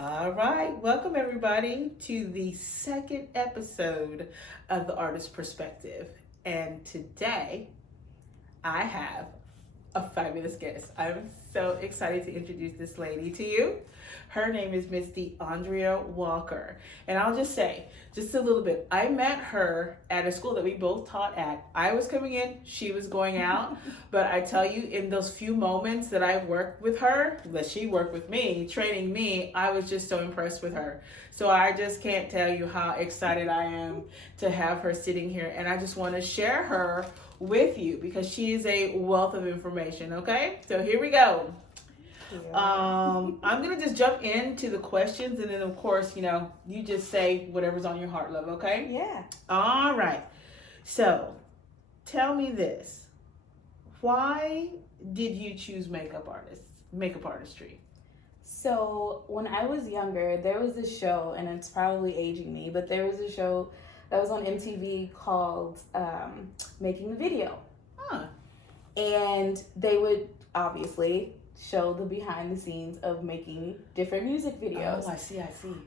All right, welcome everybody to the second episode of The Artist Perspective. And today I have a fabulous guest. I'm so excited to introduce this lady to you. Her name is Miss DeAndrea Walker. And I'll just say, just a little bit, I met her at a school that we both taught at. I was coming in, she was going out. But I tell you, in those few moments that I worked with her, that she worked with me, training me, I was just so impressed with her. So I just can't tell you how excited I am to have her sitting here. And I just want to share her with you because she is a wealth of information. Okay, so here we go. I'm gonna just jump into the questions, and then of course, you just say whatever's on your heart, love. Okay? Yeah. All right. So, tell me this: why did you choose makeup artistry? So when I was younger, there was this show, and it's probably aging me, but there was a show that was on MTV called Making the Video. Huh. And they would obviously show the behind the scenes of making different music videos. Oh, I see.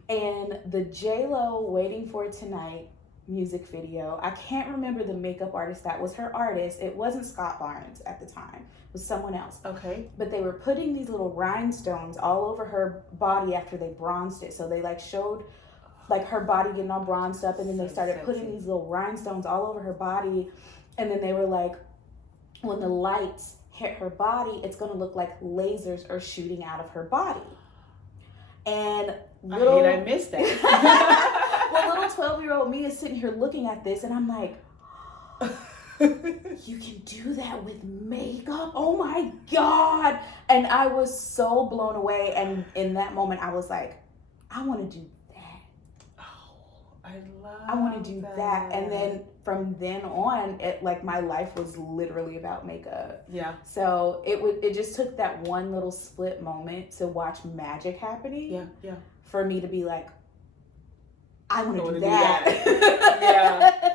And the J-Lo Waiting for Tonight music video, I can't remember the makeup artist that was her artist. It wasn't Scott Barnes at the time. It was someone else. Okay. But they were putting these little rhinestones all over her body after they bronzed it. So they showed her body getting all bronzed up, and then they started putting these little rhinestones all over her body. And then they were like, when the lights hit her body, it's going to look like lasers are shooting out of her body. And I missed that. well, little 12-year-old me is sitting here looking at this, and I'm like, you can do that with makeup? Oh my God. And I was so blown away. And in that moment, I was like, I want to do that. Oh, I want to do that. And then from then on, my life was literally about makeup. Yeah. So it just took that one little split moment to watch magic happening. Yeah. For me to be like, I want to do that.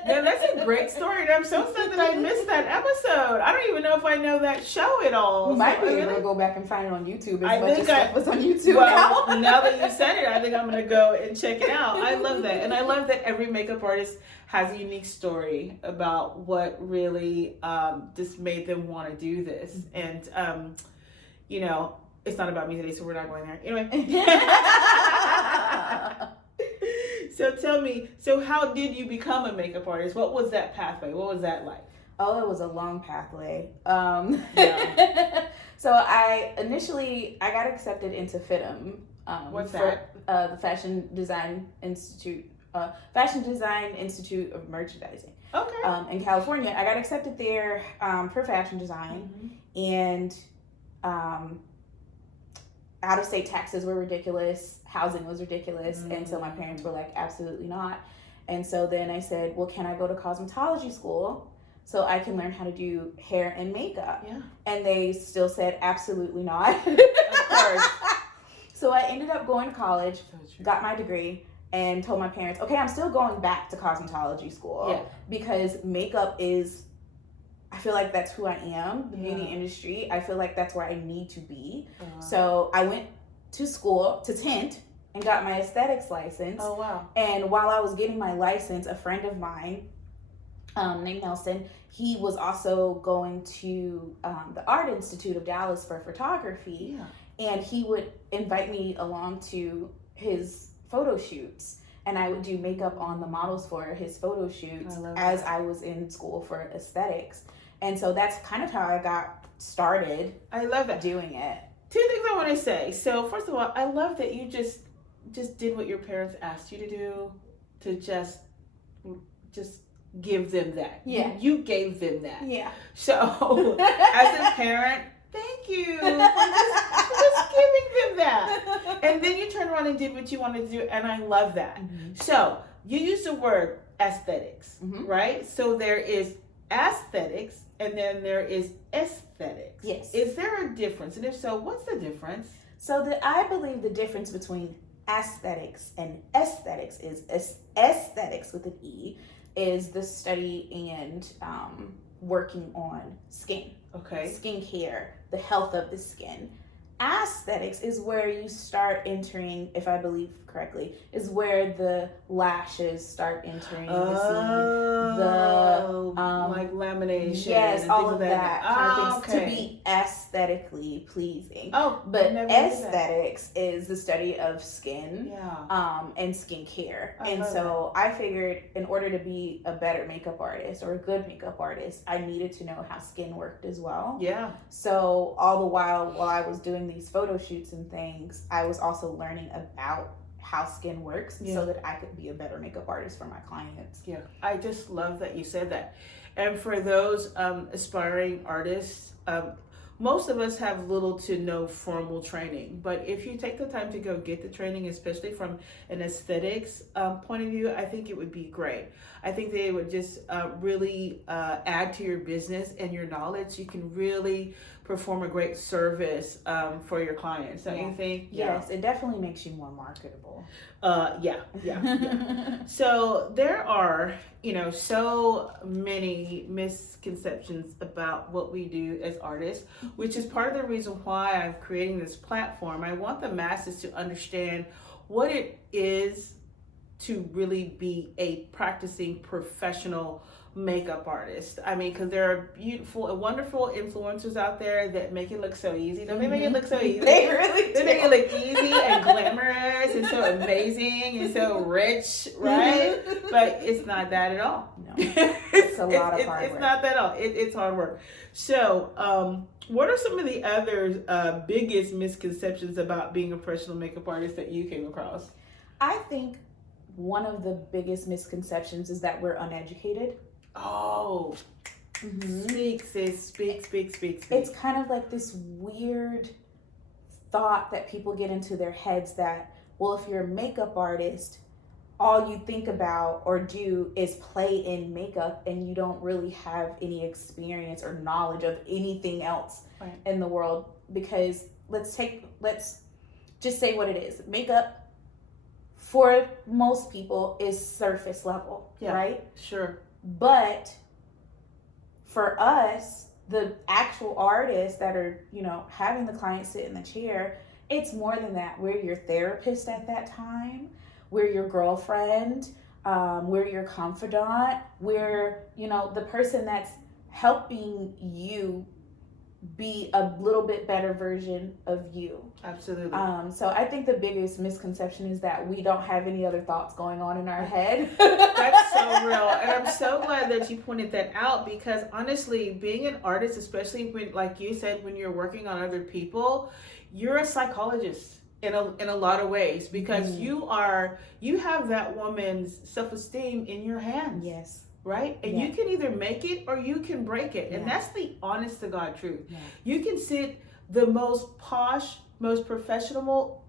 Yeah, that's a great story, and I'm so sad that I missed that episode. I don't even know if I know that show at all. You might be able to go back and find it on YouTube. I think stuff was on YouTube now that you said it, I think I'm going to go and check it out. I love that, and I love that every makeup artist has a unique story about what really just made them want to do this. And it's not about me today, so we're not going there anyway. So tell me, how did you become a makeup artist? What was that pathway? What was that like? Oh, it was a long pathway. Yeah. So I got accepted into FITM. What's that? The Fashion Design Institute of Merchandising. Okay. In California. I got accepted there for fashion design. Mm-hmm. And out-of-state taxes were ridiculous. Housing was ridiculous. Mm-hmm. And so my parents were like, absolutely not. And so then I said, well, can I go to cosmetology school so I can learn how to do hair and makeup? Yeah. And they still said, absolutely not. Of course. So I ended up going to college, got my degree, and told my parents, okay, I'm still going back to cosmetology school. Yeah. Because makeup I feel like that's who I am, the beauty industry. I feel like that's where I need to be. So I went to school to tint and got my aesthetics license. Oh, wow. And while I was getting my license, a friend of mine named Nelson, he was also going to the Art Institute of Dallas for photography. Yeah. And he would invite me along to his photo shoots. And I would do makeup on the models for his photo shoots as I was in school for aesthetics. And so that's kind of how I got started. I love that. Doing it. Two things I want to say. So first of all, I love that you just did what your parents asked you to do, to just give them that. Yeah. You gave them that. Yeah. So as a parent, thank you for just giving them that. And then you turned around and did what you wanted to do, and I love that. Mm-hmm. So you used the word aesthetics, right? So there is aesthetics, and then there is aesthetics. Yes. Is there a difference? And if so, what's the difference? So I believe the difference between aesthetics and aesthetics is aesthetics with an E is the study and working on skin. Okay. Skincare, the health of the skin. aesthetics is where you start entering, if I believe correctly, is where the lashes start entering the scene. The like lamination. Yes, and all things of like that kind of things okay. to be aesthetically pleasing. Oh, but never heard of that. aesthetics is the study of skin, and skincare. And so I figured in order to be a better makeup artist or a good makeup artist, I needed to know how skin worked as well. Yeah. So all the while I was doing these photo shoots and things, I was also learning about how skin works so that I could be a better makeup artist for my clients. Yeah, I just love that you said that. And for those aspiring artists, most of us have little to no formal training, but if you take the time to go get the training, especially from an aesthetics point of view, I think it would be great. I think they would just really add to your business and your knowledge. You can really perform a great service for your clients, don't you think? Yes, it definitely makes you more marketable. Yeah. So there are, so many misconceptions about what we do as artists, which is part of the reason why I'm creating this platform. I want the masses to understand what it is to really be a practicing professional makeup artist. I mean, because there are beautiful and wonderful influencers out there that make it look so easy. Don't they make it look so easy? They really do. They make it look easy and glamorous and so amazing and so rich, right? But it's not that at all. No, it's a lot of hard work. It's not that at all. It's hard work. So, what are some of the other biggest misconceptions about being a professional makeup artist that you came across? I think one of the biggest misconceptions is that we're uneducated. Oh, speak, sis, speak. It's kind of like this weird thought that people get into their heads that, well, if you're a makeup artist, all you think about or do is play in makeup and you don't really have any experience or knowledge of anything else in the world. Because let's just say what it is. Makeup, for most people, is surface level, right? Sure. But for us, the actual artists that are, having the client sit in the chair, it's more than that. We're your therapist at that time. We're your girlfriend. We're your confidant. We're, the person that's helping you be a little bit better version of you. Absolutely. So I think the biggest misconception is that we don't have any other thoughts going on in our head. That's so real. And I'm so glad that you pointed that out, because honestly, being an artist, especially when, like you said, when you're working on other people, you're a psychologist in a lot of ways, because you have that woman's self-esteem in your hands. Yes. Right? And you can either make it or you can break it. And that's the honest to God truth. Yeah. You can sit the most posh, most professional,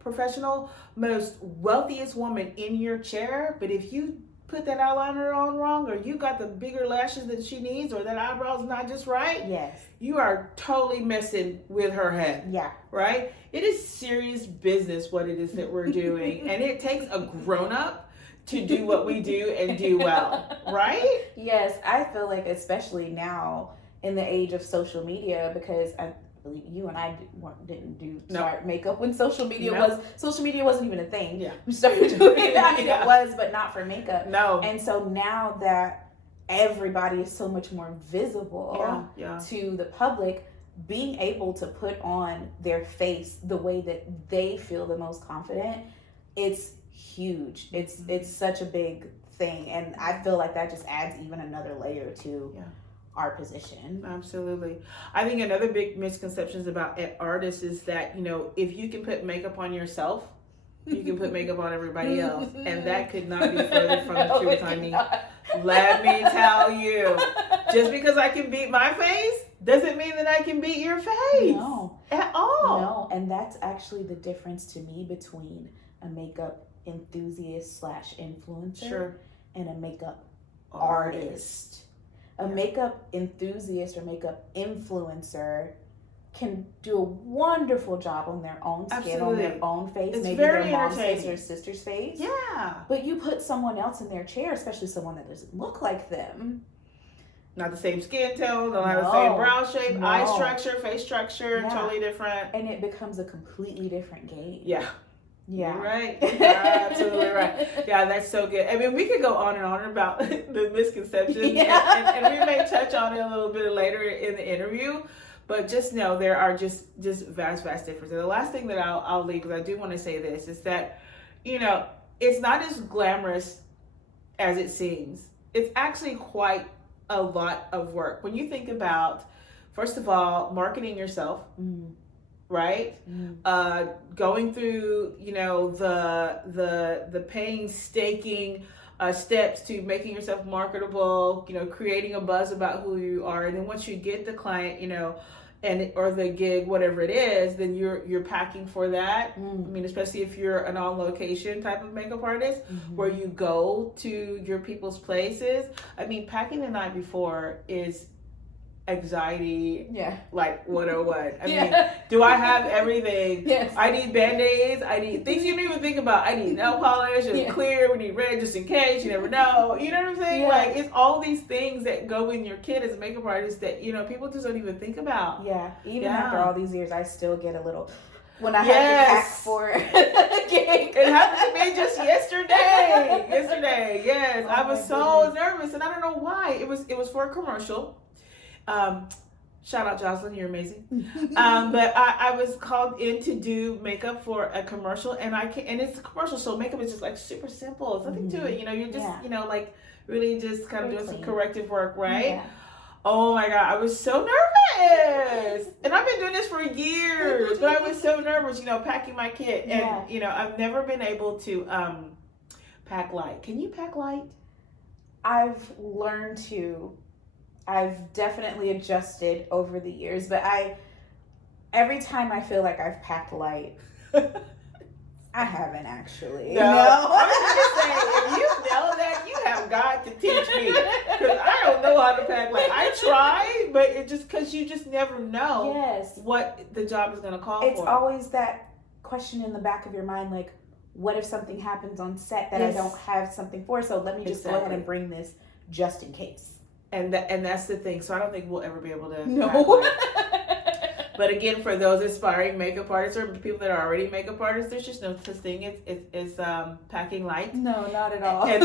most wealthiest woman in your chair, but if you put that eyeliner on wrong, or you got the bigger lashes than she needs, or that eyebrow's not just right, you are totally messing with her head. Yeah. Right? It is serious business what it is that we're doing. And it takes a grown-up to do what we do and do well, right? Yes, I feel like especially now in the age of social media, because I believe you and I didn't start makeup when social media wasn't even a thing. Yeah, we started doing it. I mean, it was, but not for makeup. No, and so now that everybody is so much more visible to the public, being able to put on their face the way that they feel the most confident, it's huge. It's such a big thing, and I feel like that just adds even another layer to our position. Absolutely. I think another big misconception about artists is that, if you can put makeup on yourself, you can put makeup on everybody else, and that could not be further from the truth, honey. Let me tell you, just because I can beat my face doesn't mean that I can beat your face. No. At all. No, and that's actually the difference to me between a makeup enthusiast / influencer and a makeup artist. A makeup enthusiast or makeup influencer can do a wonderful job on their own skin, on their own face, it's maybe very their mom's face or sister's face. Yeah. But you put someone else in their chair, especially someone that doesn't look like them, Not the same skin tone, don't have the same brow shape, eye structure, face structure, totally different. And it becomes a completely different game. Yeah. Yeah. You're right. Absolutely right. Yeah, that's so good. I mean, we could go on and on about the misconceptions, and we may touch on it a little bit later in the interview, but just know there are just vast differences. And the last thing that I'll leave, because I do want to say this, is that, you know, it's not as glamorous as it seems. It's actually quite a lot of work. When you think about, first of all, marketing yourself, right? Going through, you know, the painstaking steps to making yourself marketable, you know, creating a buzz about who you are, and then once you get the client, you know, and or the gig, whatever it is, then you're packing for that. I mean, especially if you're an on location type of makeup artist, where you go to your people's places. I mean, packing the night before is anxiety, like 101. I mean, do I have everything? Yes. I need band-aids, I need things you don't even think about. I need nail polish and clear, we need red just in case, you never know. You know what I'm saying? Like, it's all these things that go in your kit as a makeup artist that, you know, people just don't even think about. Even after all these years, I still get a little, when I have to pack for a gig. It happened to me just yesterday. Yes. I was so nervous, and I don't know why. It was for a commercial. Shout out Jocelyn, you're amazing. But I was called in to do makeup for a commercial, and it's a commercial, so makeup is just like super simple. It's nothing to it, you know. You're just, you know, like really just kind of doing some corrective work, right? Oh my God, I was so nervous, and I've been doing this for years, but I was so nervous, you know, packing my kit, and you know, I've never been able to pack light. Can you pack light? I've learned to. I've definitely adjusted over the years, but every time I feel like I've packed light, I haven't actually. No. I was just saying, if you know that, you have got to teach me, because I don't know how to pack light. I try, but it just, because you just never know what the job is going to call for. It's always that question in the back of your mind, like, what if something happens on set that I don't have something for? So let me just go ahead and bring this just in case. And that's the thing. So I don't think we'll ever be able to. No. But again, for those aspiring makeup artists or people that are already makeup artists, there's just no such thing as packing light. No, not at all. And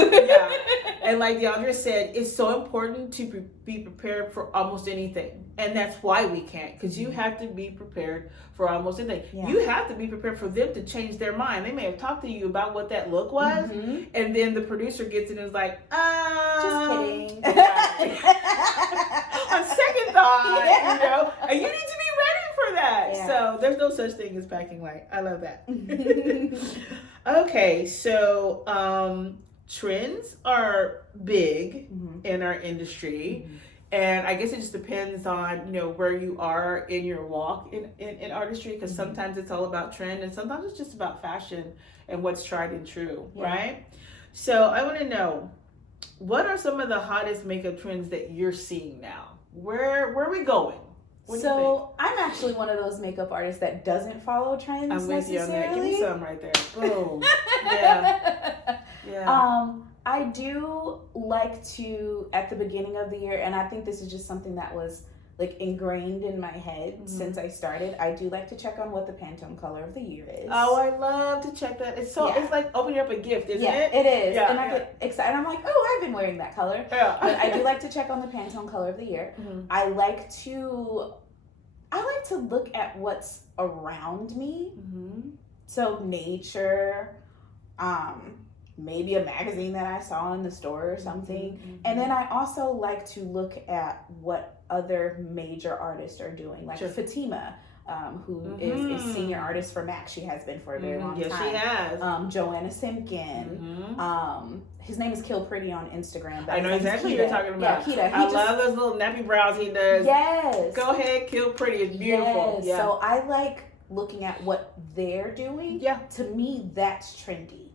like DeAndre said, it's so important to be prepared for almost anything. And that's why we can't, because you have to be prepared for almost anything. Yeah. You have to be prepared for them to change their mind. They may have talked to you about what that look was, and then the producer gets it and is like, just kidding. On second thought, you know, and you need to be ready for that. Yeah. So there's no such thing as packing light. I love that. Okay, so trends are big in our industry. And I guess it just depends on, you know, where you are in your walk in artistry, because sometimes it's all about trend and sometimes it's just about fashion and what's tried and true, right? So I want to know, what are some of the hottest makeup trends that you're seeing now? Where are we going? So I'm actually one of those makeup artists that doesn't follow trends I'm with you on that. Give me some right there. Boom. I do like to, at the beginning of the year, and I think this is just something that was like ingrained in my head since I started, I do like to check on what the Pantone color of the year is. Oh, I love to check that. It's so it's like opening up a gift, isn't it? It is. And I get excited. I'm like, oh, I've been wearing that color. But I do like to check on the Pantone color of the year. I like to look at what's around me. So nature, maybe a magazine that I saw in the store or something. And then I also like to look at what other major artists are doing, like Fatima, who is senior artist for MAC. She has been for a very long time. Yes, she has. Joanna Simpkin. His name is Kill Pretty on Instagram. I know exactly what you're talking about. Yeah, Kita. I love those little nappy brows he does. Yes. Go ahead, Kill Pretty. It's beautiful. Yes. So I like looking at what they're doing. To me, that's trendy.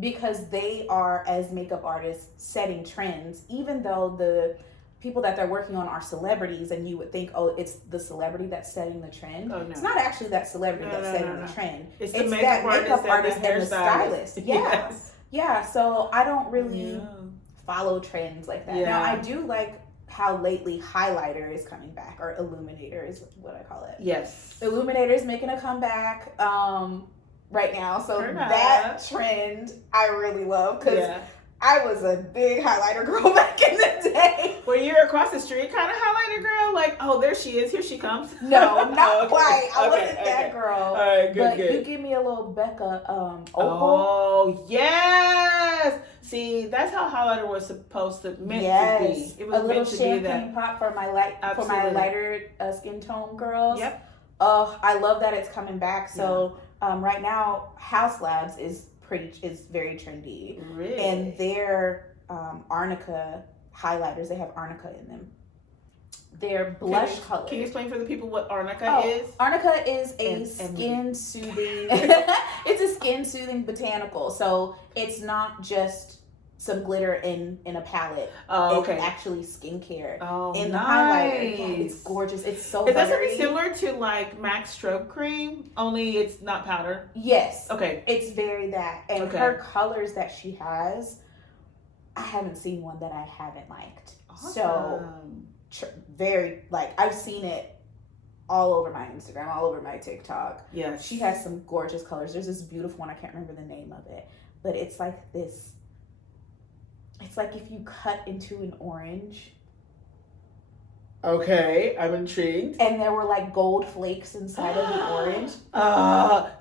Because they are, as makeup artists, setting trends, even though the people that they're working on are celebrities, and you would think, oh, it's the celebrity that's setting the trend. Oh, no. It's not actually that celebrity that's setting the trend. It's the makeup artist and the stylist. Yeah, so I don't really follow trends like that. Now, I do like how lately highlighter is coming back, or illuminator is what I call it. Yes. Illuminator is making a comeback right now. So Turn that up. trend I really love, because Yeah. I was a big highlighter girl back in the day. Were you across the street kind of highlighter girl? Like, oh, there she is. Here she comes. No, not Okay. quite. I Okay, wasn't that girl. All right, good, but good. you give me a little Becca Opal. Oh, yes. See, that's how highlighter was supposed to meant to be. It was a little meant to be that. champagne pop for my lighter skin tone girls. Yep. Oh, I love that it's coming back. So right now, House Labs is very trendy. Really? And their Arnica highlighters, they have Arnica in them. They're blush colors. Can you explain for the people what Arnica is? Arnica is a skin soothing. It's a skin soothing botanical. So it's not just some glitter in a palette. Oh, okay. It's actually skincare. Oh, in the nice. highlighter. Yeah, it's gorgeous. It's so Is that buttery. something similar to like MAC Strobe Cream? Only it's not powder? Yes. Okay. It's very that. And her colors that she has, I haven't seen one that I haven't liked. Awesome. So, very, like, I've seen it all over my Instagram, all over my TikTok. Yeah. She has some gorgeous colors. There's this beautiful one, I can't remember the name of it, but it's like this. It's like if you cut into an orange. Okay, I'm intrigued. And there were like gold flakes inside of the orange.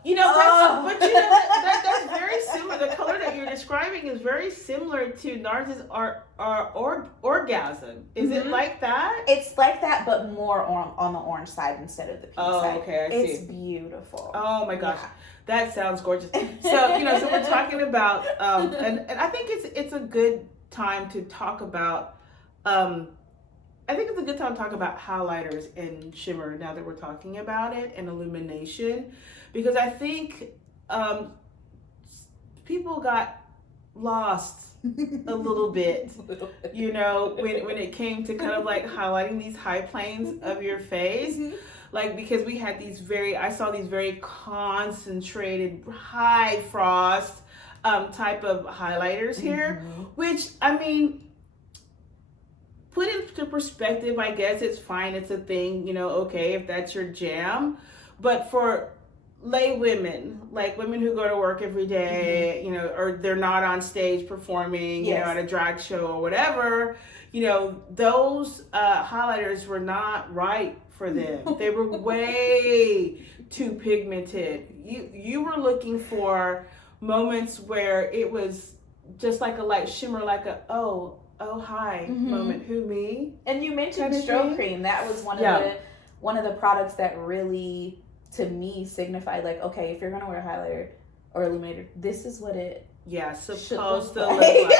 You know, that's very similar. The color that you're describing is very similar to Nars's orgasm. Is it like that? It's like that, but more on the orange side instead of the pink side. Okay, I see. It's beautiful. Oh my gosh. Yeah. That sounds gorgeous. So, so we're talking about, and I think it's a good time to talk about, I think it's a good time to talk about highlighters and shimmer now that we're talking about it, and illumination, because I think people got lost a little bit, when it came to kind of like highlighting these high planes of your face. Like, because we had I saw these very concentrated, high frost type of highlighters here, which, I mean, put into perspective, I guess it's fine. It's a thing, okay, if that's your jam. But for lay women, like women who go to work every day, or they're not on stage performing, at a drag show or whatever, those highlighters were not right for them. They were way too pigmented. You were looking for moments where it was just like a light shimmer, like a oh hi moment. Who, me? And you mentioned strobe cream. That was one of the products that really, to me, signified like, okay, if you're gonna wear a highlighter or illuminator, this is what it supposed to look like.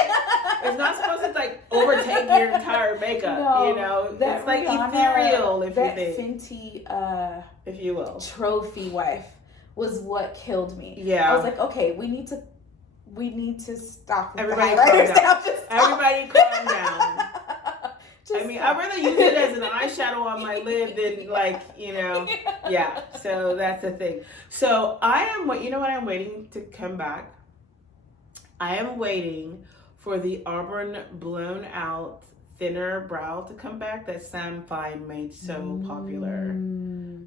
It's not supposed to like overtake your entire makeup. It's like ethereal, if that you think. Fenty, if you will, trophy wife was what killed me. Yeah, I was like, okay, we need to stop. Everybody calm down. Everybody calm down. I'd rather use it as an eyeshadow on my lid than yeah. So that's the thing. So I am what I'm waiting to come back. I am waiting for the Auburn blown out thinner brow to come back that Sam Fine made so popular.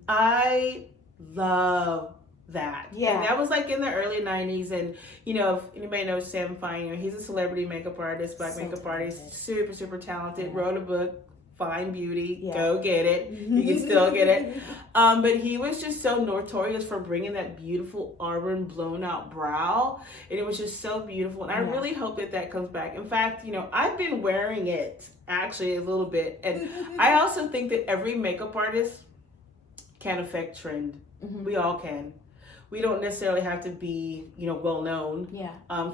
I love that. Yeah. And that was like in the early 90s. And, if anybody knows Sam Fine, he's a celebrity makeup artist, black makeup artist, super, super talented, wrote a book, Fine Beauty. Go get it. You can still get it. But he was just so notorious for bringing that beautiful Auburn blown out brow. And it was just so beautiful. And I really hope that comes back. In fact, I've been wearing it actually a little bit. And I also think that every makeup artist can affect trend. We all can. We don't necessarily have to be, well known.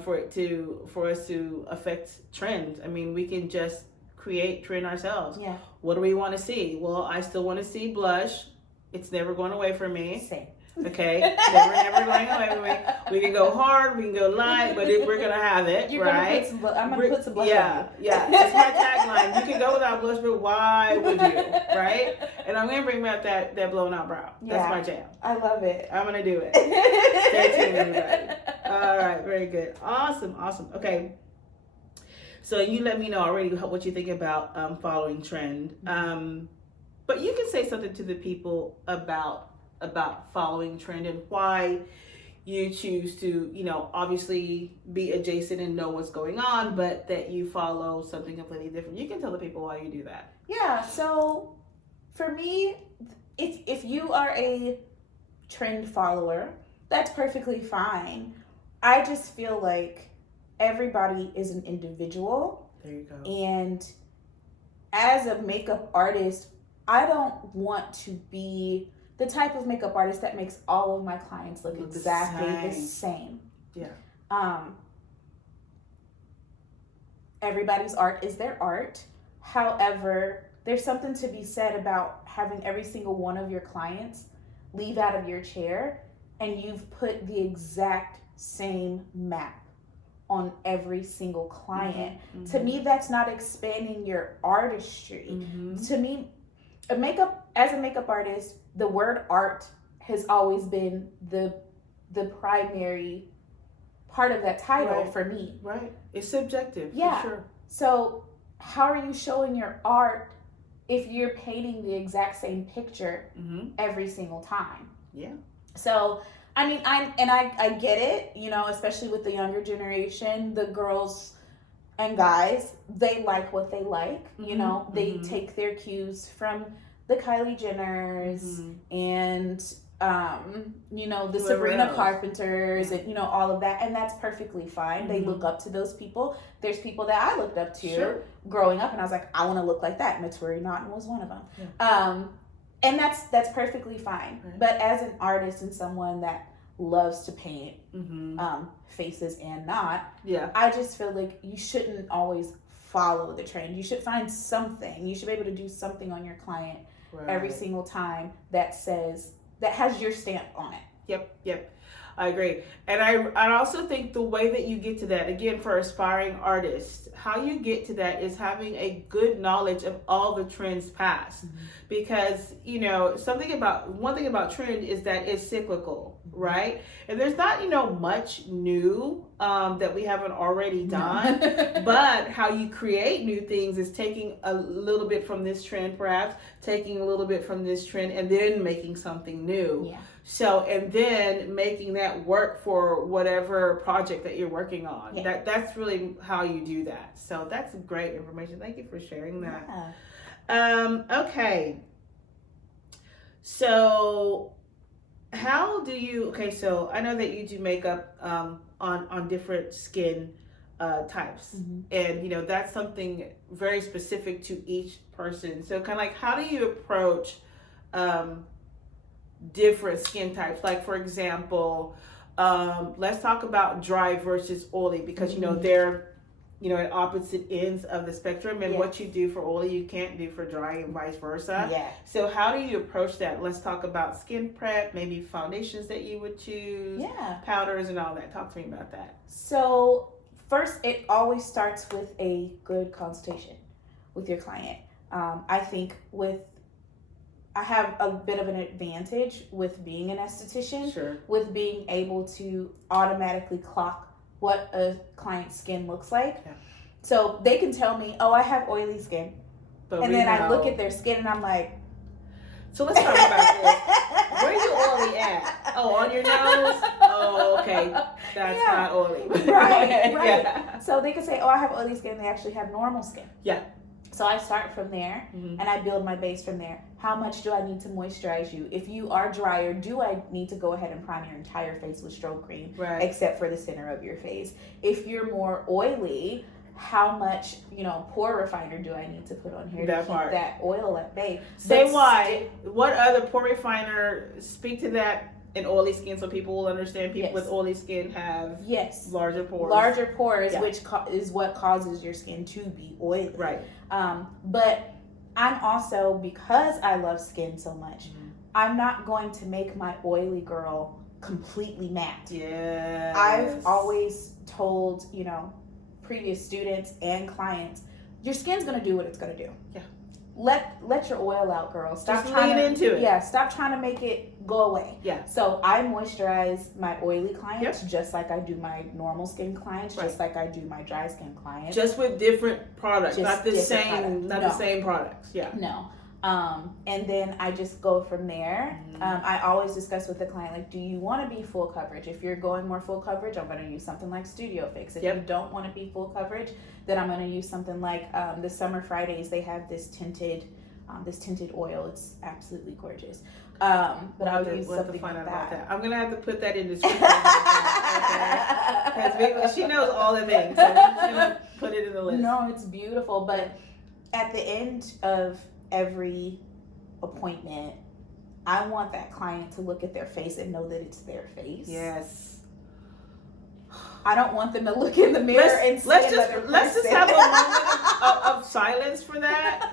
For us to affect trends. I mean, we can just create trend ourselves. Yeah. What do we want to see? Well, I still want to see blush. It's never going away from me. Same. Okay, never going away from me. We can go hard, we can go light, but we're gonna have it, right? I'm gonna put some blush on you. Yeah. That's my tagline. You can go without blush, but why would you, right? And I'm gonna bring back that blown out brow. That's my jam. I love it. I'm gonna do it. Stay tuned, everybody. All right, very good. Awesome. Okay. So you let me know already what you think about following trend. But you can say something to the people about following trend and why you choose to, obviously be adjacent and know what's going on, but that you follow something completely different. You can tell the people why you do that. Yeah, so for me, if you are a trend follower, that's perfectly fine. I just feel like everybody is an individual. There you go. And as a makeup artist, I don't want to be the type of makeup artist that makes all of my clients look exactly the same. Yeah. Everybody's art is their art. However, there's something to be said about having every single one of your clients leave out of your chair and you've put the exact same map on every single client. Mm-hmm. To me, that's not expanding your artistry. Mm-hmm. To me, as a makeup artist, the word art has always been the primary part of that title for me. Right. It's subjective. Yeah. For sure. So how are you showing your art if you're painting the exact same picture every single time? Yeah. So I mean, I get it, especially with the younger generation, the girls and guys, they like what they like, they take their cues from the Kylie Jenners and, the Sabrina Carpenters and, all of that. And that's perfectly fine. They look up to those people. There's people that I looked up to growing up and I was like, I want to look like that. Matouri Naughton was one of them. Yeah. And that's perfectly fine. Right. But as an artist and someone that loves to paint faces and not, I just feel like you shouldn't always follow the trend. You should find something. You should be able to do something on your client every single time that has your stamp on it. Yep. I agree. And I also think the way that you get to that, again, for aspiring artists, how you get to that is having a good knowledge of all the trends past. Because, one thing about trend is that it's cyclical, right? And there's not, much new that we haven't already done. But how you create new things is taking a little bit from this trend, perhaps, taking a little bit from this trend, and then making something new. Yeah. So, and then making that work for whatever project that you're working on. Yeah. That's really how you do that. So that's great information. Thank you for sharing that. Yeah. Okay. So how do you, so I know that you do makeup on different skin types. And, that's something very specific to each person. So kind of like, how do you approach different skin types? Like, for example, let's talk about dry versus oily, because they're at opposite ends of the spectrum, and what you do for oily you can't do for dry, and vice versa. So how do you approach that? Let's talk about skin prep, maybe foundations that you would choose, powders and all that. Talk to me about that. So first, it always starts with a good consultation with your client. I think I have a bit of an advantage with being an esthetician, with being able to automatically clock what a client's skin looks like. Yeah. So they can tell me, I have oily skin. And then I look at their skin and I'm like... So let's talk about this. Where are you oily at? Oh, on your nose? Oh, okay. That's not oily. Right. Yeah. So they can say, I have oily skin. They actually have normal skin. Yeah. So I start from there and I build my base from there. How much do I need to moisturize you? If you are drier, do I need to go ahead and prime your entire face with stroke cream, except for the center of your face? If you're more oily, how much, pore refiner do I need to put on here to keep that oil at bay? Say why. What other pore refiner, speak to that in oily skin so people will understand. People with oily skin have larger pores. Larger pores, which is what causes your skin to be oily. Right. But I'm also, because I love skin so much, I'm not going to make my oily girl completely matte. Yes. I've always told, previous students and clients, your skin's going to do what it's going to do. Yeah. Let your oil out, girl. Stop lean into it. Yeah, stop trying to make it go away. Yeah. So I moisturize my oily clients just like I do my normal skin clients, just like I do my dry skin clients. Just with different products, Just not the same, products. the same products. Yeah. No. And then I just go from there. I always discuss with the client, like, do you want to be full coverage? If you're going more full coverage, I'm going to use something like Studio Fix. If you don't want to be full coverage, then I'm going to use something like the Summer Fridays. They have this tinted oil. It's absolutely gorgeous. But I'll use something like that. I'm going to have to put that in the description. Because she knows all the things. So we're going to put it in the list. No, it's beautiful. But at the end of every appointment, I want that client to look at their face and know that it's their face. Yes. I don't want them to look in the mirror and see another person. Let's just have a moment of silence for that.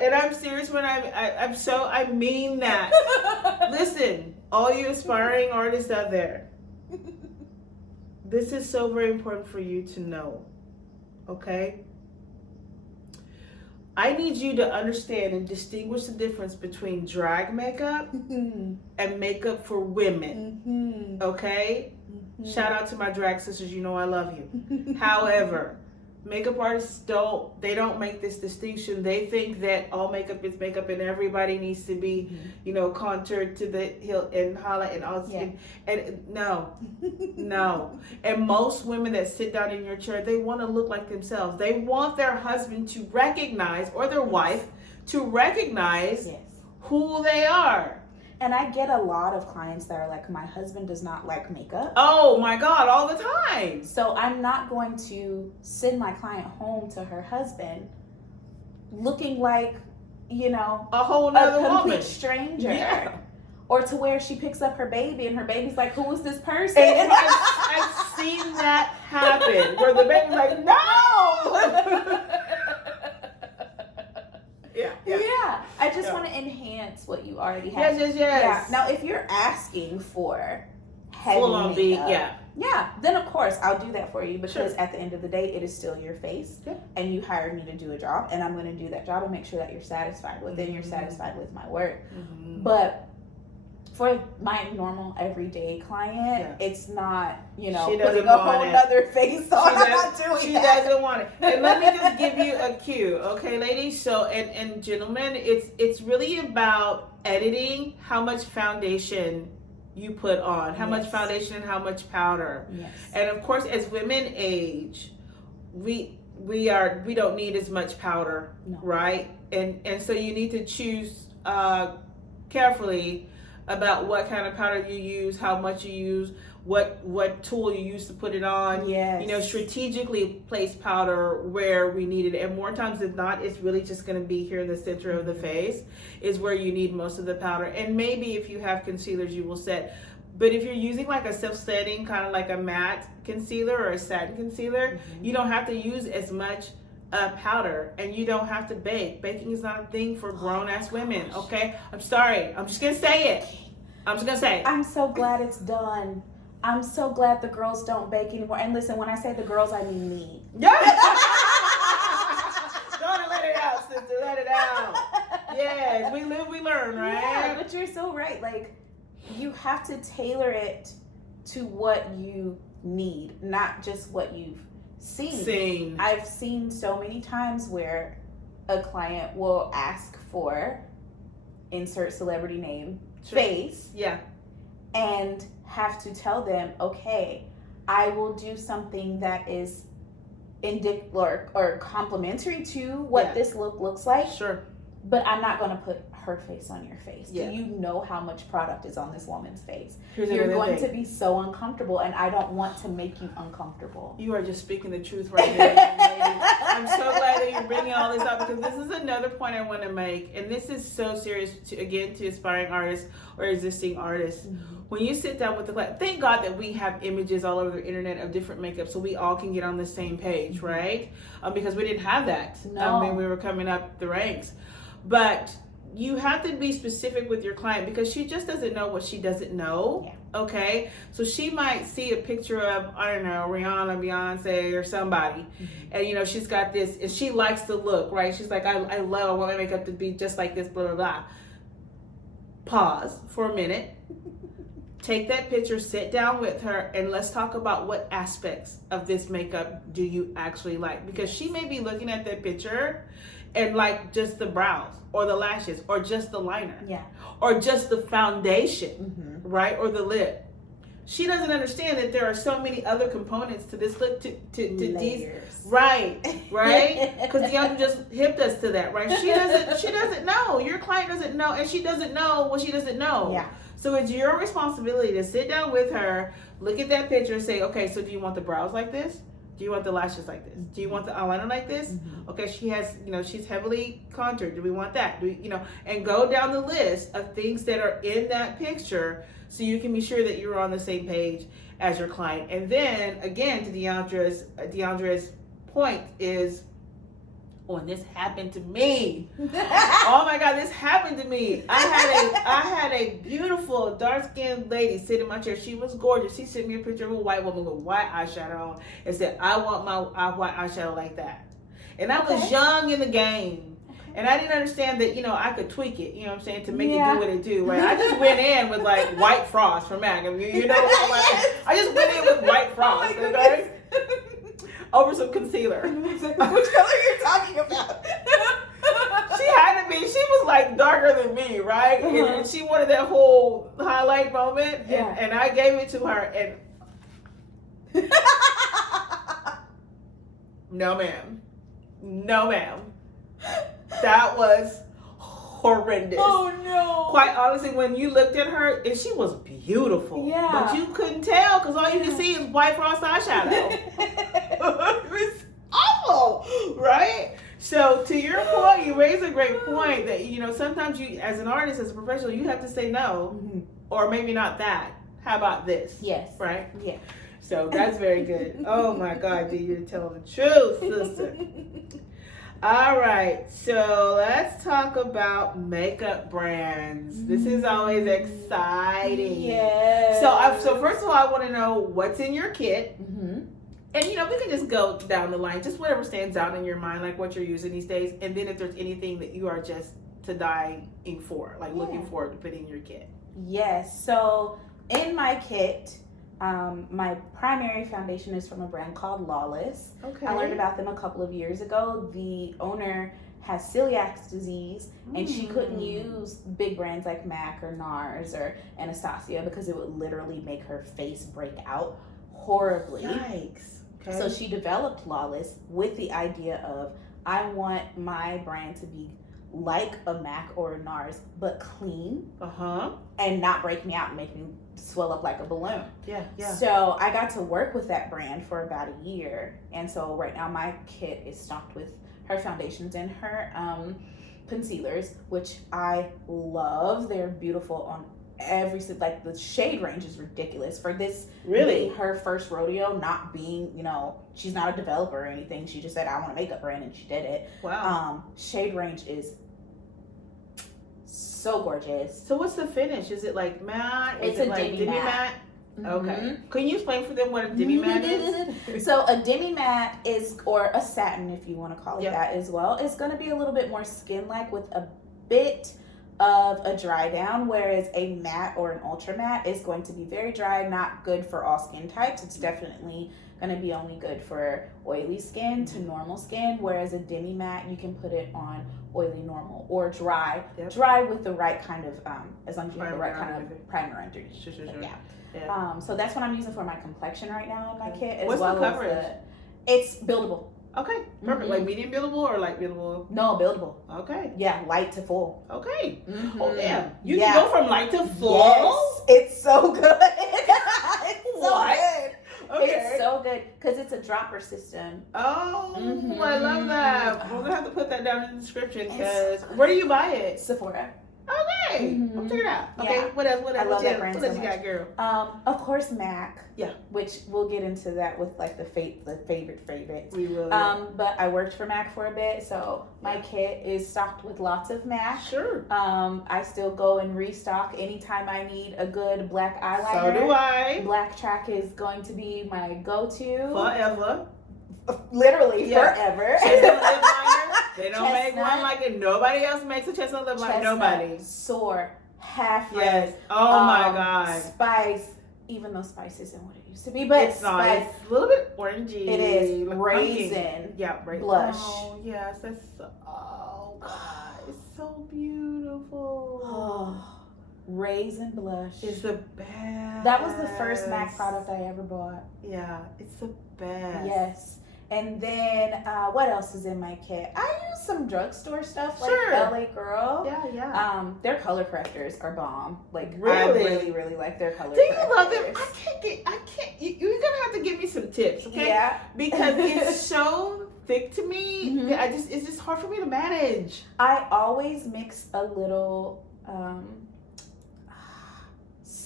And I'm serious when I mean that. Listen, all you aspiring artists out there, this is so very important for you to know. Okay? I need you to understand and distinguish the difference between drag makeup and makeup for women. Okay? Shout out to my drag sisters, you know I love you. However, makeup artists don't make this distinction. They think that all makeup is makeup and everybody needs to be, contoured to the hilt and holla and all. And no. And most women that sit down in your chair, they want to look like themselves. They want their husband to recognize, or their wife to recognize who they are. And I get a lot of clients that are like, my husband does not like makeup. Oh my God, all the time. So I'm not going to send my client home to her husband looking like, a whole nother complete stranger. Yeah. Or to where she picks up her baby and her baby's like, who is this person? And I've seen that happen where the baby's like, no! Yeah. I just want to enhance what you already have. Yes. Yeah. Now, if you're asking for heavy full-on makeup, then of course I'll do that for you, because at the end of the day, it is still your face, and you hired me to do a job, and I'm going to do that job and make sure that you're satisfied with it and you're satisfied with my work. But for my normal everyday client, it's not, putting a whole other face on. I'm not doing that. She doesn't want it. And let me just give you a cue, okay, ladies? So, and gentlemen, it's really about editing how much foundation you put on, how much foundation and how much powder. And of course, as women age, we don't need as much powder, right? And so you need to choose carefully about what kind of powder you use, how much you use, what tool you use to put it on. Strategically place powder where we need it. And more times than not, it's really just going to be here in the center of the face is where you need most of the powder. And maybe if you have concealers, you will set. But if you're using like a self-setting, kind of like a matte concealer or a satin concealer, you don't have to use as much powder, and you don't have to bake. Baking is not a thing for grown-ass women, okay? I'm sorry. I'm just going to say it. I'm so glad it's done. I'm so glad the girls don't bake anymore. And listen, when I say the girls, I mean me. Yeah. Don't let it out, sister. Let it out. Yes, we live, we learn, right? Yeah, but you're so right. Like, you have to tailor it to what you need, not just what you've seen. I've seen so many times where a client will ask for insert celebrity name face, and have to tell them, okay, I will do something that is or complimentary to what this look looks like. But I'm not going to put her face on your face. Do you know how much product is on this woman's face? You're going to be so uncomfortable, and I don't want to make you uncomfortable. You are just speaking the truth right now, young lady. I'm so glad that you're bringing all this up, because this is another point I want to make, and this is so serious to aspiring artists or existing artists. When you sit down with the client, thank God that we have images all over the internet of different makeup, so we all can get on the same page, right? Because we didn't have that when we were coming up the ranks. But you have to be specific with your client, because she just doesn't know what she doesn't know. Okay, so she might see a picture of, I don't know, Rihanna, Beyonce, or somebody, and she's got this, and she likes the look, right? She's like, I want my makeup to be just like this, blah blah blah. pause for a minute, take that picture, sit down with her, and let's talk about what aspects of this makeup do you actually like. Because she may be looking at that picture and like just the brows or the lashes or just the liner. Yeah. Or just the foundation, right? Or the lip. She doesn't understand that there are so many other components to this look to these. Right. Because Deandra just hipped us to that, right? She doesn't know. Your client doesn't know, and she doesn't know what she doesn't know. Yeah. So it's your responsibility to sit down with her, look at that picture, and say, okay, so do you want the brows like this? Do you want the lashes like this? Do you want the eyeliner like this? Okay, she has, she's heavily contoured. Do we want that? And go down the list of things that are in that picture so you can be sure that you're on the same page as your client. And then, again, to Deandra's point is, and this happened to me. Oh my God, this happened to me. I had a beautiful dark-skinned lady sit in my chair. She was gorgeous. She sent me a picture of a white woman with white eyeshadow on and said, I want my white eyeshadow like that. And I was young in the game. And I didn't understand that, I could tweak it, to make it do what it do, right? I just went in with like white frost from MAC. I just went in with white frost, okay? Over some concealer. Which color are you talking about? She had to be. She was like darker than me, right? And she wanted that whole highlight moment. And I gave it to her. And no, ma'am. That was horrendous. Oh no. Quite honestly, when you looked at her, and she was beautiful. Yeah. But you couldn't tell because all you could see is white frost eyeshadow. It was awful, right? So to your point, you raise a great point that sometimes you, as an artist, as a professional, you have to say no, or maybe not that. How about this? Yes. Right? Yeah. So that's very good. Oh my God, dude, you're telling the truth, sister. All right, so let's talk about makeup brands. This is always exciting. Yes. So first of all, I want to know what's in your kit. And, we can just go down the line, just whatever stands out in your mind, like what you're using these days. And then if there's anything that you are just to dying for, like looking forward to putting in your kit. Yes. So in my kit, my primary foundation is from a brand called Lawless. Okay. I learned about them a couple of years ago. The owner has celiac disease, and she couldn't use big brands like MAC or NARS or Anastasia because it would literally make her face break out horribly. Yikes. Okay. So she developed Lawless with the idea of, I want my brand to be like a MAC or a NARS, but clean and not break me out and make me swell up like a balloon. Yeah. So I got to work with that brand for about a year. And so right now my kit is stocked with her foundations and her concealers, which I love. They're beautiful on like the shade range is ridiculous for this. Really? Being her first rodeo, not being, she's not a developer or anything. She just said, I want a makeup brand, and she did it. Wow. Shade range is so gorgeous. So what's the finish? Is it like matte? It's a demi matte. Okay. Can you explain for them what a demi matte is? So a demi matte is, or a satin if you want to call it that as well, it's going to be a little bit more skin-like with a bit of a dry down, whereas a matte or an ultra matte is going to be very dry, not good for all skin types. It's definitely going to be only good for oily skin to normal skin, whereas a demi matte, you can put it on oily, normal, or dry. Dry with the right kind of, as long as you have the right kind of primer underneath. Sure. Yeah. So that's what I'm using for my complexion right now in my kit. As What's well the coverage? It's buildable. Okay, perfect. Like medium buildable or light buildable? No, buildable. Okay. Yeah, light to full. Okay. Oh, damn. You can go from light to full? Yes. It's so good. It's so good. Okay. It's so good because it's a dropper system. Oh, I love that. We're going to have to put that down in the description because where do you buy it? Sephora. Okay. I'm checking it out. Okay. Yeah. What else? I love that brand What else so you much. got, girl? Of course, MAC. Yeah. Which we'll get into that with like the favorites. We will. But I worked for MAC for a bit, so my kit is stocked with lots of MAC. Sure. I still go and restock anytime I need a good black eyeliner. So do I. Black Track is going to be my go-to. Forever. Literally forever. Chestnut lip liner. They don't make Chestnut. one like it. Nobody else makes a chestnut lip liner. Chestnut, Nobody. Soar, half Yes. red. Oh my God. Spice, even though spice isn't what it used to be, but It's not. spice. It's a little bit orangey. It is like raisin. pumpkin. Yeah, raisin. Blush. Oh yes, that's oh God, it's so beautiful. Oh, raisin blush. It's the best. That was the first MAC product I ever bought. Yeah, it's the best. Yes. And then what else is in my kit? I use some drugstore stuff like Sure. LA Girl. Yeah. Their color correctors are bomb. Like Really? I really, really like their color Do correctors. you love them? I can't. You're gonna have to give me some tips, okay? Yeah. Because it's so thick to me Mhm. that it's just hard for me to manage. I always mix a little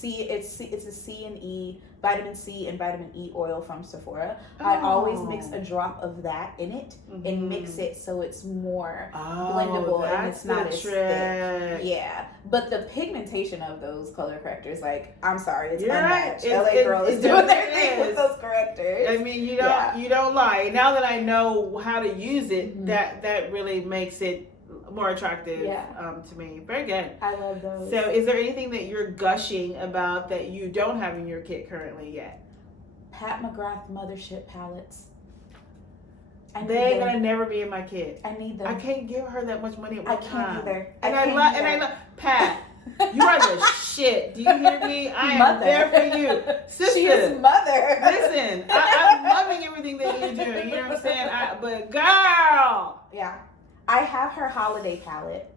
it's a C and E, vitamin C and vitamin E oil from Sephora. I always mix a drop of that in it and mix it so it's more blendable and it's not as thick. Yeah, but the pigmentation of those color correctors, like, I'm sorry, it's unmatched. LA Girl is doing their thing with those correctors. I mean, you don't lie. Now that I know how to use it, that really makes it more attractive to me. Very good. I love those. So is there anything that you're gushing about that you don't have in your kit currently yet? Pat McGrath Mothership palettes. They ain't gonna never be in my kit. I need them. I can't give her that much money at one time. I can't either. And I love Pat. You are the shit. Do you hear me? I am there for you. Sister. She is mother. Listen, I'm loving everything that you're doing. You know what I'm saying? But girl. Yeah. I have her holiday palette.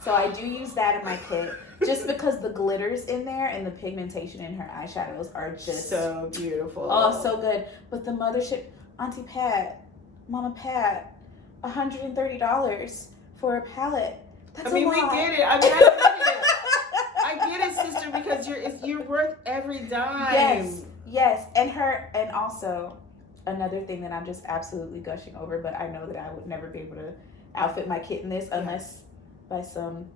So I do use that in my kit. Just because the glitters in there and the pigmentation in her eyeshadows are just so beautiful. Oh, so good. But the Mothership, Auntie Pat, Mama Pat, $130 for a palette. That's we get it. I get it, sister, because you're worth every dime. Yes. And also another thing that I'm just absolutely gushing over, but I know that I would never be able to outfit my kit in this unless by some,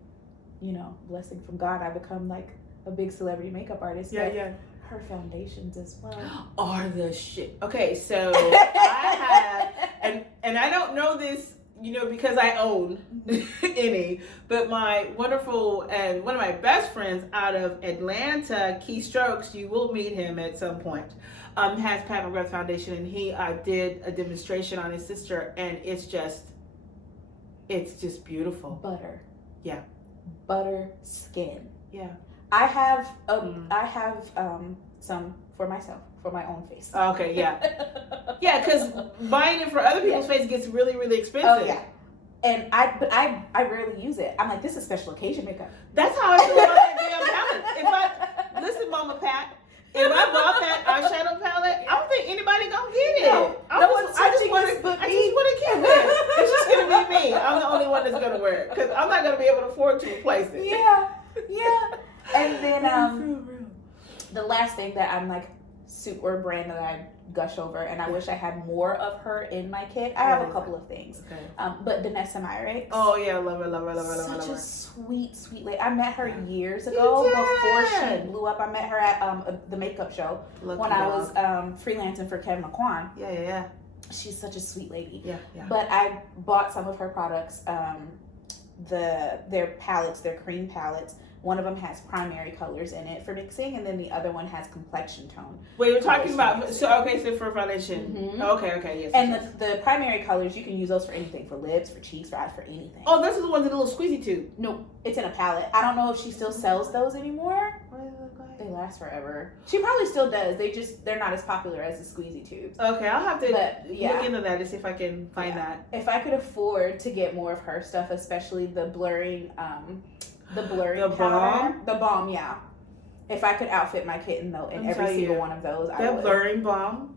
blessing from God, I become like a big celebrity makeup artist. Yeah. Her foundations as well are the shit. Okay, so I have, and I don't know this, because I own any, but my wonderful and one of my best friends out of Atlanta, Key Strokes, you will meet him at some point, has Pat McGrath Foundation, and he did a demonstration on his sister, and it's just beautiful. Butter. Yeah. Butter skin. Yeah. I have some for myself, for my own face. Okay, yeah. Yeah, because buying it for other people's face gets really, really expensive. Oh yeah. And I rarely use it. I'm like, this is special occasion makeup. That's how I feel about that damn palette. Listen, Mama Pat, if I bought that eyeshadow palette, I don't think anybody gonna get it. I just want to keep it. It's just gonna be me. I'm the only one that's gonna wear it because I'm not gonna be able to afford to replace it. Yeah. And then the last thing that I'm like super brand that I gush over, and I wish I had more of her in my kit. I have a couple of things. Okay. But Danessa Myricks. Oh yeah, love her. Such a sweet lady. I met her years ago before she blew up. I met her at the makeup show when I was freelancing for Kevin McQuan. Yeah. She's such a sweet lady. Yeah. But I bought some of her products, their palettes, their cream palettes. One of them has primary colors in it for mixing, and then the other one has complexion tone. Wait, you're talking about so for foundation. Mm-hmm. Okay, yes. And the primary colors, you can use those for anything, for lips, for cheeks, for eyes, for anything. Oh, those are the ones in a little squeezy tube. Nope, it's in a palette. I don't know if she still sells those anymore. What do they look like? They last forever. She probably still does. They're not as popular as the squeezy tubes. Okay, I'll have to look into that to see if I can find that. If I could afford to get more of her stuff, especially the blurring powder. The balm, yeah. If I could outfit my kitten though in every single one of those, I would. That blurring balm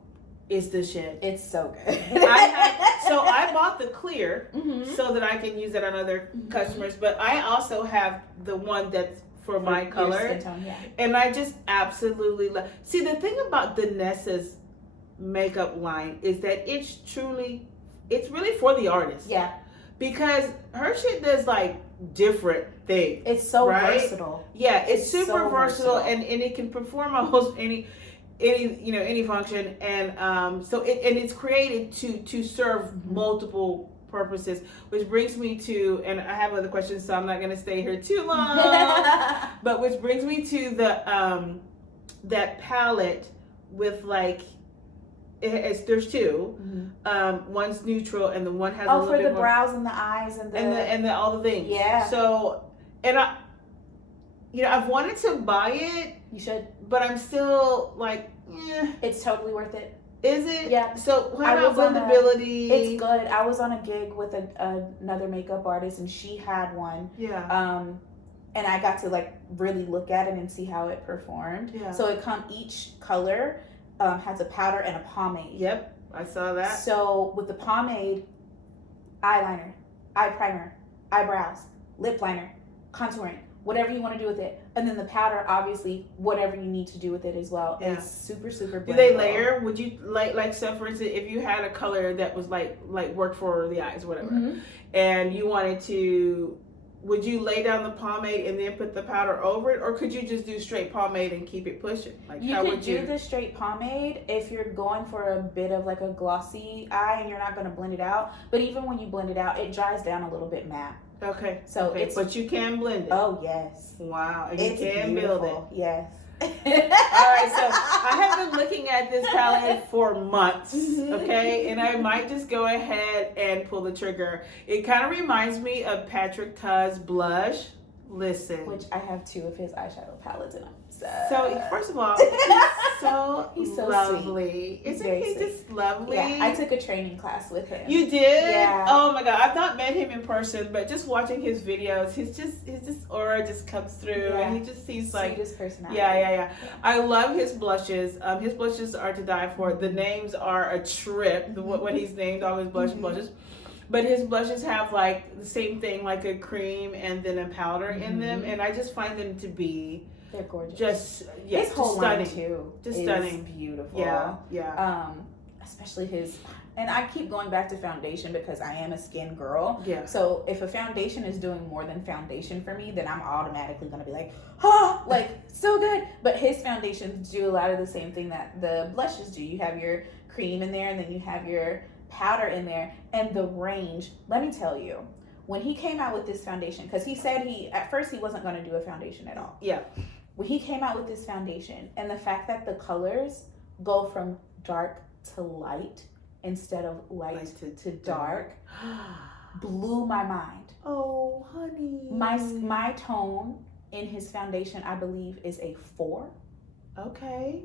is the shit. It's so good. I bought the clear so that I can use it on other customers, but I also have the one that's for my color. Skin tone, yeah. And I just absolutely love. See, the thing about Danessa's makeup line is that it's really for the artist. Yeah. Because her shit does like different things. It's so versatile. Yeah, it's super versatile and it can perform almost any function, and so it's created to serve multiple purposes, which brings me to, and I have other questions, so I'm not going to stay here too long. But which brings me to the that palette with like there's two. One's neutral, and the one has a little for bit the more, brows and the eyes and the all the things. Yeah. So, and I've wanted to buy it. You should. But I'm still like, It's totally worth it. Is it? Yeah. So how about blendability? It's good. I was on a gig with another makeup artist, and she had one. Yeah. And I got to like really look at it and see how it performed. Yeah. So each color has a powder and a pomade. Yep, I saw that. So with the pomade, eyeliner, eye primer, eyebrows, lip liner, contouring, whatever you want to do with it. And then the powder, obviously, whatever you need to do with it as well. Yeah. It's super, super blendable. Do they layer? Would you like so for instance, if you had a color that was like work for the eyes, whatever, and you wanted to, would you lay down the pomade and then put the powder over it, or could you just do straight pomade and keep it pushing? Like you could do the straight pomade if you're going for a bit of like a glossy eye and you're not going to blend it out. But even when you blend it out, it dries down a little bit matte. Okay. So but you can blend it. Oh yes. Wow. And you can build it. Yes. All right, so I have been looking at this palette for months, okay, and I might just go ahead and pull the trigger. It kind of reminds me of Patrick Ta's blush. Listen, which I have two of his eyeshadow palettes in them. So first of all, he's so lovely. Sweet. Isn't he just lovely? Yeah, I took a training class with him. You did? Yeah. Oh my God, I've not met him in person, but just watching his videos, his aura just comes through, and he just seems like sweetest personality. Yeah. I love his blushes. His blushes are to die for. The names are a trip. What he's named all his blushes. But his blushes have like the same thing, like a cream and then a powder in them, and I just find them to be. They're gorgeous. His whole line stunning too. Just stunning. Beautiful. Yeah. Especially his, and I keep going back to foundation because I am a skin girl. Yeah. So if a foundation is doing more than foundation for me, then I'm automatically gonna be like, like so good. But his foundations do a lot of the same thing that the blushes do. You have your cream in there, and then you have your powder in there, and the range. Let me tell you, when he came out with this foundation, because he said at first he wasn't going to do a foundation at all. Yeah. When he came out with this foundation, and the fact that the colors go from dark to light instead of light to dark blew my mind. Oh, honey. My tone in his foundation, I believe, is a 4. Okay.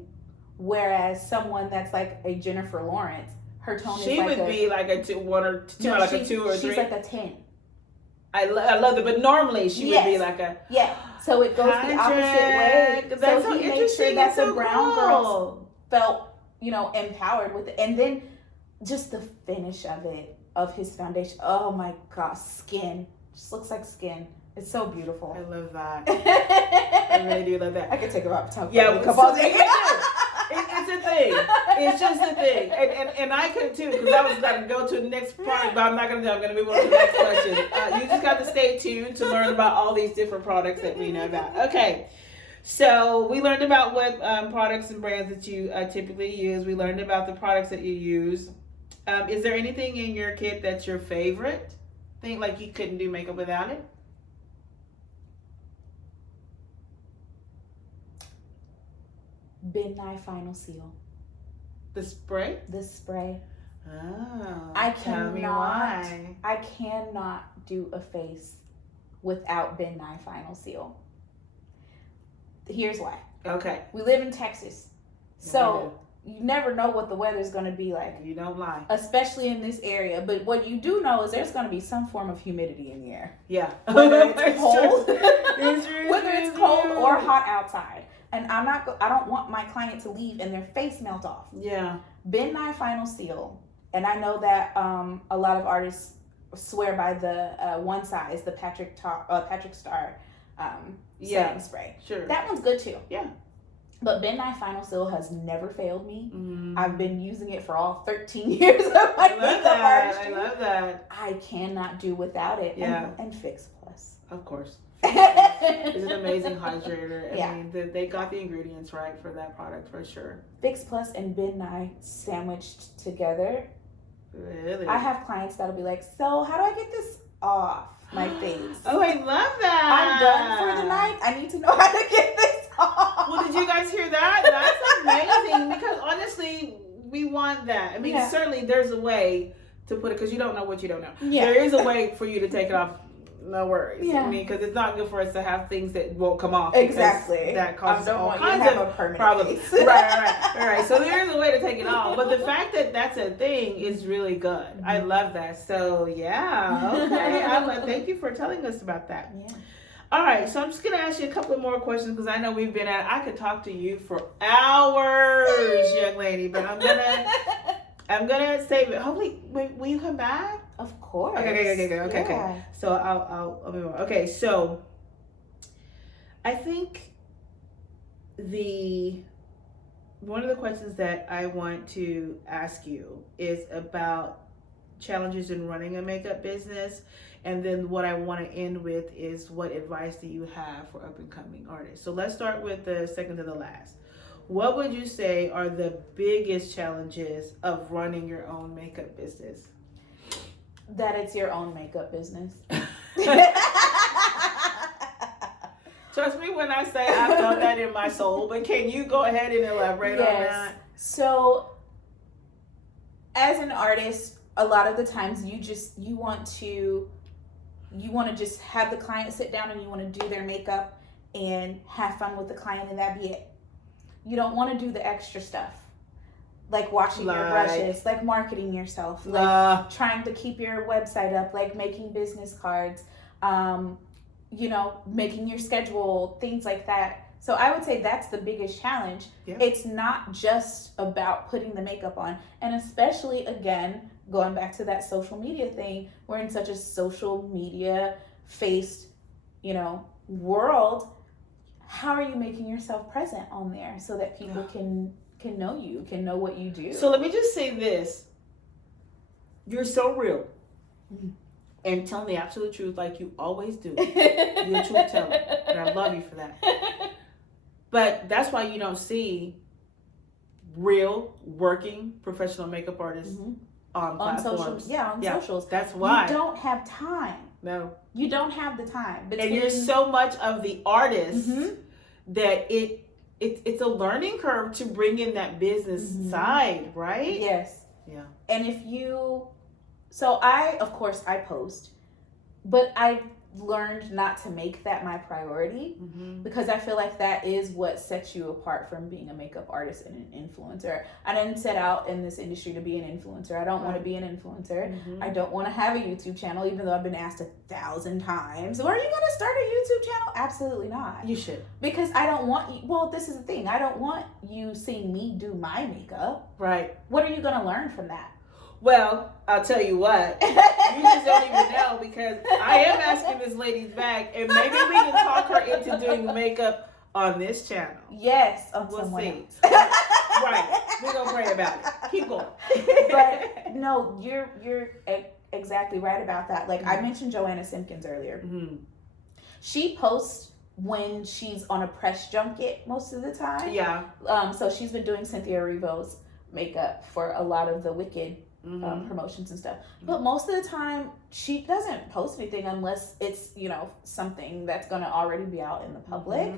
Whereas someone that's like a Jennifer Lawrence, her tone is like she would be like a 2, 1 or 2, no, like a 2 or 3. She's like a 10. I love it, but normally she would be like a So it goes the opposite way. That's so so he made interesting. sure that so the brown cool. girls felt, empowered with it, and then just the finish of his foundation. Oh my gosh, skin just looks like skin. It's so beautiful. I love that. I really do love that. I could take about time. Yeah, it's a thing. It's just a thing. And I could too, because I was going to go to the next product, but I'm not going to do. I'm going to move on to the next question. You just got to stay tuned to learn about all these different products that we know about. Okay. So we learned about what products and brands that you typically use. We learned about the products that you use. Is there anything in your kit that's your favorite? Think like you couldn't do makeup without it? Ben Nye Final Seal. The spray? The spray. Oh, tell me why. I cannot do a face without Ben Nye Final Seal. Here's why. Okay. We live in Texas. So you never know what the weather's going to be like. You don't lie. Especially in this area. But what you do know is there's going to be some form of humidity in the air. Yeah. Whether it's cold, whether it's cold or hot outside. And I don't want my client to leave and their face melt off. Yeah. Ben Nye Final Seal, and I know that a lot of artists swear by the one size, the Patrick Star setting spray. Sure. That one's good too. Yeah. But Ben Nye Final Seal has never failed me. I've been using it for all 13 years of my makeup artistry. I love that. I cannot do without it. Yeah. And Fix Plus. Of course. It's an amazing hydrator. I mean, they got the ingredients right for that product for sure. Fix Plus and Ben Nye sandwiched together Really? I have clients that'll be like, so how do I get this off my face? Oh, I love that. I'm done for the night. I need to know how to get this off. Well, did you guys hear that? That's amazing, because honestly, we want that. I mean, certainly there's a way to put it, because you don't know what you don't know. Yeah. There is a way for you to take it off. No worries. Yeah. I mean, because it's not good for us to have things that won't come off. Exactly. That causes I don't all want you to kinds have of a permanent problems. face. Right. So there is a way to take it off. But the fact that that's a thing is really good. I love that. So, yeah. Okay. Thank you for telling us about that. Yeah. All right. So I'm just going to ask you a couple of more questions, because I know we've been at, I could talk to you for hours, young lady, but I'm going to save it. Hopefully, will you come back? Of course. Okay. So I'll move on. Okay, so I think one of the questions that I want to ask you is about challenges in running a makeup business, and then what I want to end with is what advice do you have for up and coming artists. So let's start with the second to the last. What would you say are the biggest challenges of running your own makeup business? That it's your own makeup business. Trust me when I say I felt that in my soul, but can you go ahead and elaborate on that? So, as an artist, a lot of the times you want to just have the client sit down and you want to do their makeup and have fun with the client, and that be it. You don't want to do the extra stuff. Like washing your brushes, like marketing yourself, like trying to keep your website up, like making business cards, making your schedule, things like that. So I would say that's the biggest challenge. Yeah. It's not just about putting the makeup on. And especially, again, going back to that social media thing, we're in such a social media faced, world. How are you making yourself present on there so that people can know you, can know what you do? So let me just say this. You're so real. Mm-hmm. And telling the absolute truth like you always do. You're a truth teller. And I love you for that. But that's why you don't see real working professional makeup artists on platforms. Socials. That's why. You don't have time. No. You don't have the time. And you're so much of the artist that it's a learning curve to bring in that business side, right? Yes. Yeah. And so I post, but I learned not to make that my priority because I feel like that is what sets you apart from being a makeup artist and an influencer. I didn't set out in this industry to be an influencer. I don't want to be an influencer. I don't want to have a YouTube channel, even though I've been asked 1,000 times, are you going to start a YouTube channel? Absolutely not. You should. Because I don't want you, well, this is the thing. I don't want you seeing me do my makeup. Right. What are you going to learn from that? Well, I'll tell you what. You just don't even know, because I am asking this lady's back, and maybe we can talk her into doing makeup on this channel. Yes, we'll someone see. Else. Right, we're gonna pray about it. Keep going. But no, you're exactly right about that. Like I mentioned Joanna Simpkins earlier. She posts when she's on a press junket most of the time. Yeah. So she's been doing Cynthia Erivo's makeup for a lot of the Wicked promotions and stuff, but most of the time she doesn't post anything unless it's something that's going to already be out in the public,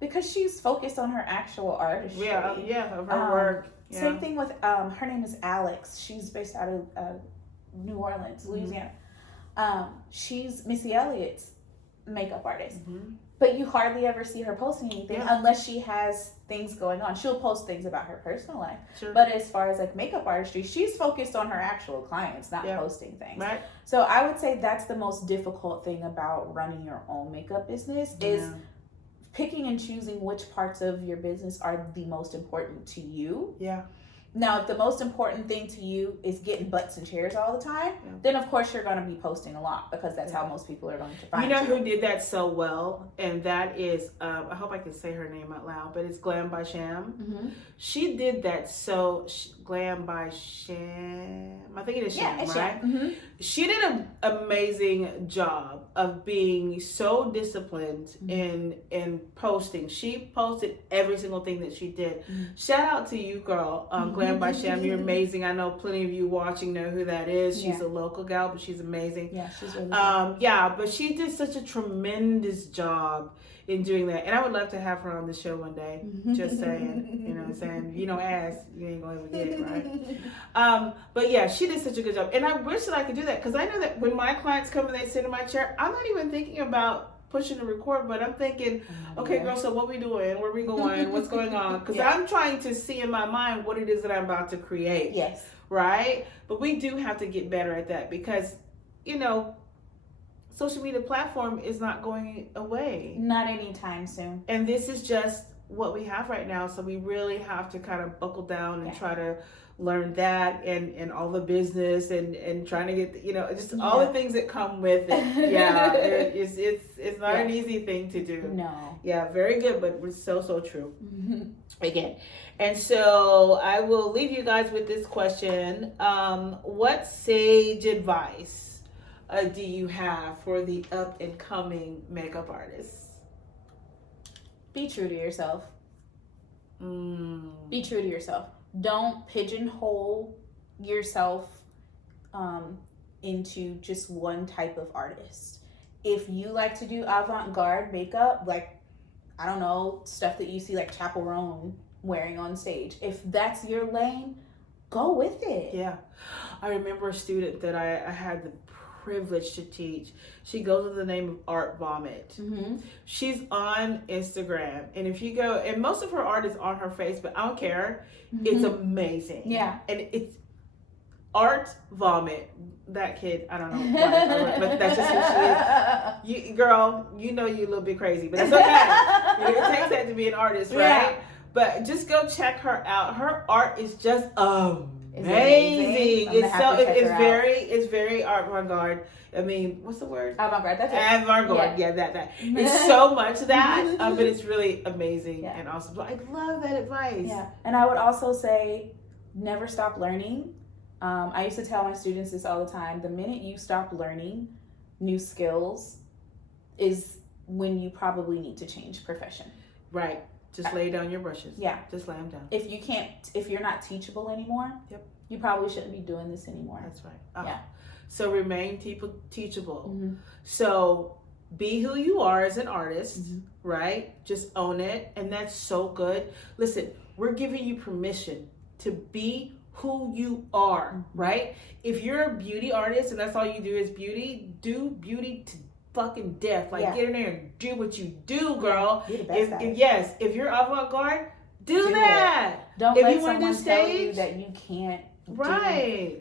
because she's focused on her actual artistry. Of her work. Same thing with her name is Alex. She's based out of New Orleans, Louisiana. She's Missy Elliott's makeup artist. But you hardly ever see her posting anything unless she has things going on. She'll post things about her personal life. Sure. But as far as like makeup artistry, she's focused on her actual clients, not posting things. Right. So I would say that's the most difficult thing about running your own makeup business is picking and choosing which parts of your business are the most important to you. Yeah. Now, if the most important thing to you is getting butts and chairs all the time, then of course you're going to be posting a lot because that's how most people are going to find you. You know who did that so well? And that is, I hope I can say her name out loud, but it's Glam by Sham. She did that Glam by Sham. I think it is Sham, right? She did an amazing job of being so disciplined in posting. She posted every single thing that she did. Shout out to you, girl, Glam Glam by Sham. You're amazing. I know plenty of you watching know who that is. She's Yeah. a local gal, but she's amazing. Yeah, she's really good. Yeah, but she did such a tremendous job in doing that. And I would love to have her on the show one day. Just saying. You know what I'm saying? You don't ask, you ain't going to ever get it, right? But yeah, she did such a good job. And I wish that I could do that, because I know that when my clients come and they sit in my chair, I'm not even thinking about pushing the record, but I'm thinking, okay, girl, so what we doing? Where we going? What's going on? Because I'm trying to see in my mind what it is that I'm about to create. Yes. Right? But we do have to get better at that, because, you know, social media platform is not going away. Not anytime soon. And this is just what we have right now. So we really have to kind of buckle down and try to learn that and all the business and trying to get, you know, just all the things that come with it. Yeah, it's not an easy thing to do. No. Yeah, very good, but it's so true. Again. And so I will leave you guys with this question. What sage advice do you have for the up and coming makeup artists? Be true to yourself. Be true to yourself. Don't pigeonhole yourself into just one type of artist. If you like to do avant-garde makeup, like, I don't know, stuff that you see like Chappell Roan wearing on stage, if that's your lane, go with it. Yeah. I remember a student that I had the privilege to teach. She goes with the name of Art Vomit. She's on Instagram, and if you go, and most of her art is on her face, but I don't care. It's amazing. Yeah. And it's Art Vomit. That kid, I don't know why, but that's just who she is. You, girl, you know you a little bit crazy, but it's okay. It takes that to be an artist, right? Yeah. But just go check her out. Her art is just amazing. It's very avant-garde. I mean, what's the word? Avant-garde. That's it. Avant-garde. Yeah, that. It's so much that, but it's really amazing and awesome. I love that advice. Yeah, and I would also say, never stop learning. I used to tell my students this all the time. The minute you stop learning new skills is when you probably need to change profession. Right. Just lay down your brushes. Yeah. Just lay them down. If you're not teachable anymore, you probably shouldn't be doing this anymore. That's right. Yeah. So remain teachable. So be who you are as an artist, right? Just own it. And that's so good. Listen, we're giving you permission to be who you are, right? If you're a beauty artist and that's all you do is beauty, do beauty to fucking death. Like, get in there and do what you do, girl. Be the best at it. Yes, if you're avant-garde, do that. Don't if let you want to do someone tell you stage, that you can't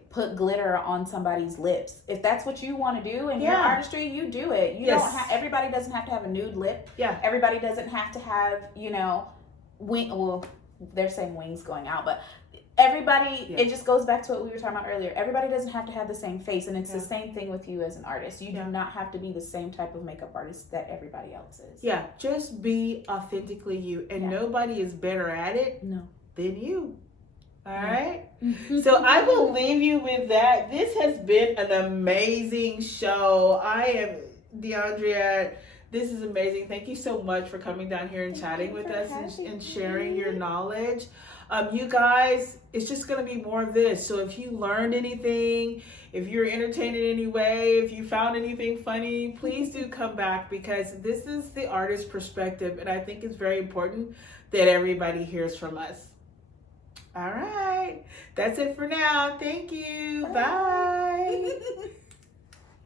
put glitter on somebody's lips. If that's what you want to do in your artistry, you do it. You don't everybody doesn't have to have a nude lip. Yeah. Everybody doesn't have to have, well, they're saying wings going out, but everybody, it just goes back to what we were talking about earlier. Everybody doesn't have to have the same face, and it's the same thing with you as an artist. You do not have to be the same type of makeup artist that everybody else is. Yeah, just be authentically you, and nobody is better at it than you. All right? So I will leave you with that. This has been an amazing show. I am DeAndrea. This is amazing. Thank you so much for coming down here and chatting with us and sharing your knowledge. You guys, it's just going to be more of this. So if you learned anything, if you're entertained in any way, if you found anything funny, please do come back, because this is the artist perspective. And I think it's very important that everybody hears from us. All right. That's it for now. Thank you. Bye.